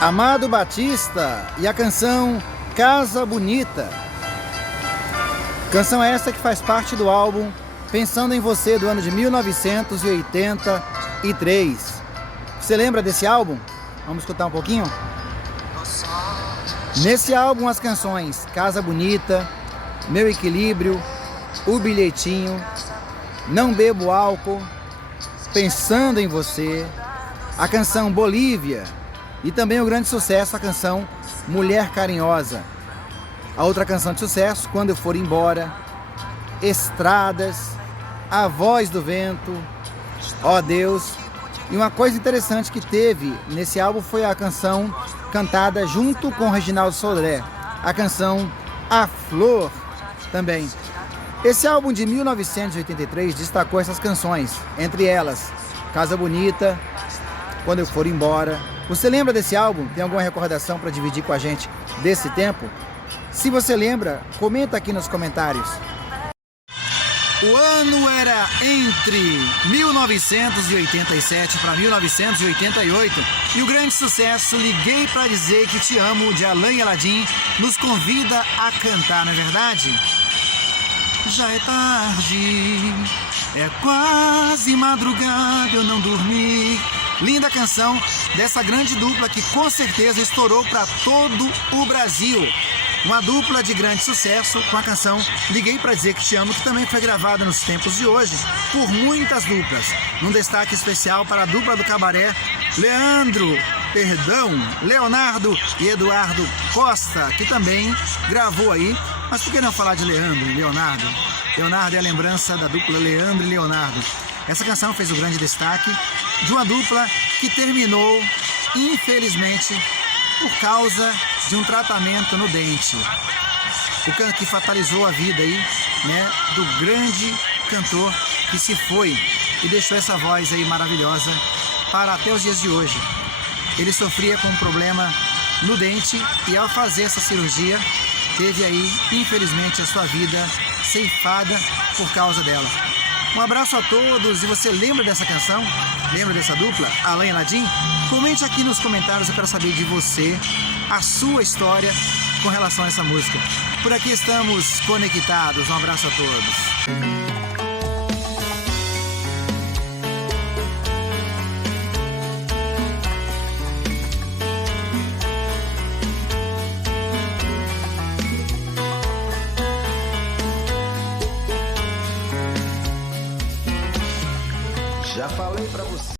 Amado Batista e a canção Casa Bonita. Canção essa que faz parte do álbum Pensando em Você, do ano de 1983. Você lembra desse álbum? Vamos escutar um pouquinho? Nesse álbum as canções Casa Bonita, Meu Equilíbrio, O Bilhetinho, Não Bebo Álcool, Pensando em Você, a canção Bolívia e também o grande sucesso, a canção Mulher Carinhosa. A outra canção de sucesso, Quando Eu For Embora, Estradas, A Voz do Vento, Ó Deus. E uma coisa interessante que teve nesse álbum foi a canção cantada junto com Reginaldo Sodré, a canção A Flor também. Esse álbum de 1983 destacou essas canções, entre elas Casa Bonita, Quando Eu For Embora. Você lembra desse álbum? Tem alguma recordação para dividir com a gente desse tempo? Se você lembra, comenta aqui nos comentários. O ano era entre 1987 para 1988 e o grande sucesso Liguei Pra Dizer Que Te Amo, de Alain e Aladim, nos convida a cantar, não é verdade? Já é tarde, é quase madrugada, eu não dormi. Linda canção dessa grande dupla que com certeza estourou para todo o Brasil. Uma dupla de grande sucesso com a canção Liguei Pra Dizer Que Te Amo, que também foi gravada nos tempos de hoje por muitas duplas. Um destaque especial para a dupla do cabaré Leonardo e Eduardo Costa, que também gravou aí. Mas por que não falar de Leandro e Leonardo? Leonardo é a lembrança da dupla Leandro e Leonardo. Essa canção fez o grande destaque de uma dupla que terminou, infelizmente, por causa de um tratamento no dente. O que fatalizou a vida aí, né, do grande cantor que se foi e deixou essa voz aí maravilhosa para até os dias de hoje. Ele sofria com um problema no dente e ao fazer essa cirurgia teve aí, infelizmente, a sua vida ceifada por causa dela. Um abraço a todos. E você lembra dessa canção? Lembra dessa dupla, Alain e Aladim? Comente aqui nos comentários, eu quero saber de você, a sua história com relação a essa música. Por aqui estamos conectados. Um abraço a todos. Já falei pra você.